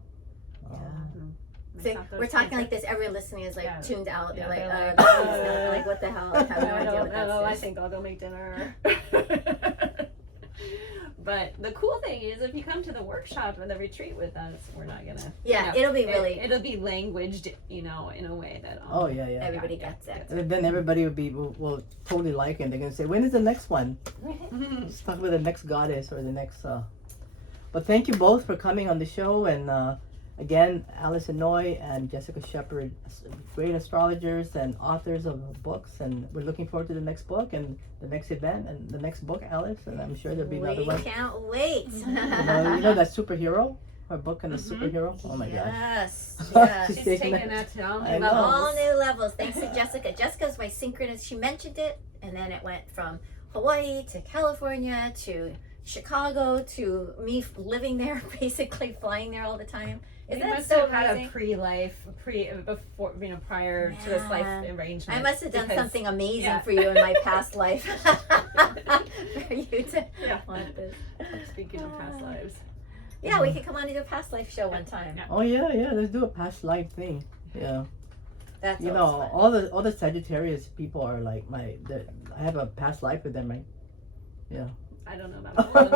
Yeah. So we're talking like this. Everyone listening is like tuned out. They're like, what the hell? I have no idea what that is. I think I'll go make dinner. But the cool thing is, if you come to the workshop or the retreat with us, we're not gonna. Yeah, it'll be really. It'll be languaged, you know, in a way that. Everybody gets it. And then everybody will totally like it. They're gonna say, when is the next one? Just talk with the next goddess or the next. But thank you both for coming on the show, and again, Alice Inoue and Jessica Shepard, great astrologers and authors of books, and we're looking forward to the next book and the next event and the next book, Alice, and I'm sure there'll be another one. We can't wait. You know that superhero? Her book on the superhero? Oh my gosh. Yes. She's taking that to all new know. All new levels. Thanks to Jessica. Jessica's my synchronous. She mentioned it, and then it went from Hawaii to California to Chicago to me living there, basically flying there all the time. Is that must so have had amazing? a before, you know, prior to this life arrangement. I must have done something amazing for you in my past life for you to want this. Speaking of past lives. Yeah, we could come on and do a past life show one time. Oh yeah, let's do a past life thing. Yeah. That's you know, fun. all the Sagittarius people are like I have a past life with them, right? Yeah. I don't know about all of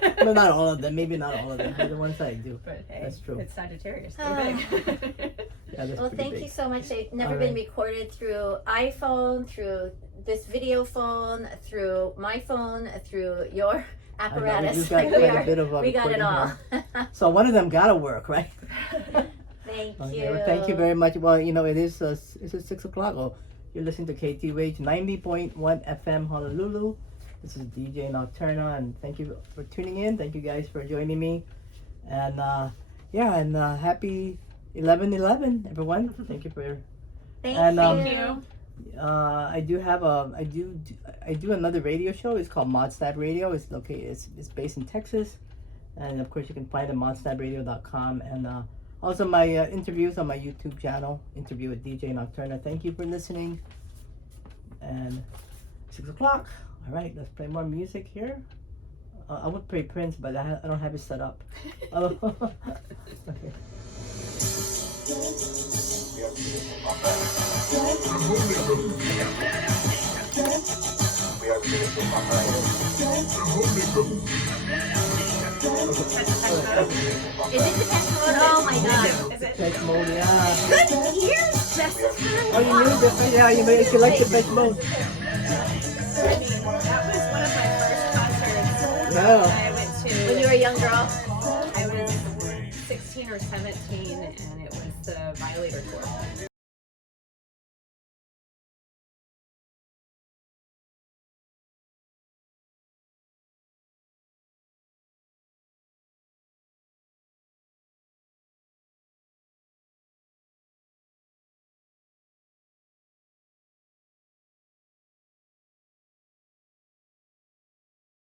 them. No, not all of them. Maybe not all of them. But the ones that I do. But hey, that's true. It's Sagittarius. They're big. Yeah, that's well, thank you so much. They've never been recorded through iPhone, through this video phone, through my phone, through your apparatus. We got it all. So one of them gotta work, right? Thank Okay, you. well, thank you very much. Well, you know, it's 6 o'clock. Oh, you're listening to KTWH 90.1 FM Honolulu. This is DJ Nocturna, and thank you for tuning in. Thank you guys for joining me. And happy 11/11, everyone. Thank you for. Thank you. I do another radio show. It's called ModSnap Radio. It's located. It's based in Texas, and of course you can find it at modsnapradio.com. And also my interviews on my YouTube channel. Interview with DJ Nocturna. Thank you for listening. And 6 o'clock. All right, let's play more music here. I would play Prince, but I don't have it set up. Okay. We are Is it Depeche Mode? Oh my god. Is it? Depeche Mode, yeah. Good ears, Jessica. Oh, you knew Depeche? Yeah, you like Depeche Mode. I mean, that was one of my first concerts Yeah. I went to. When you were a young girl. I was 16 or 17, and it was the Violator tour.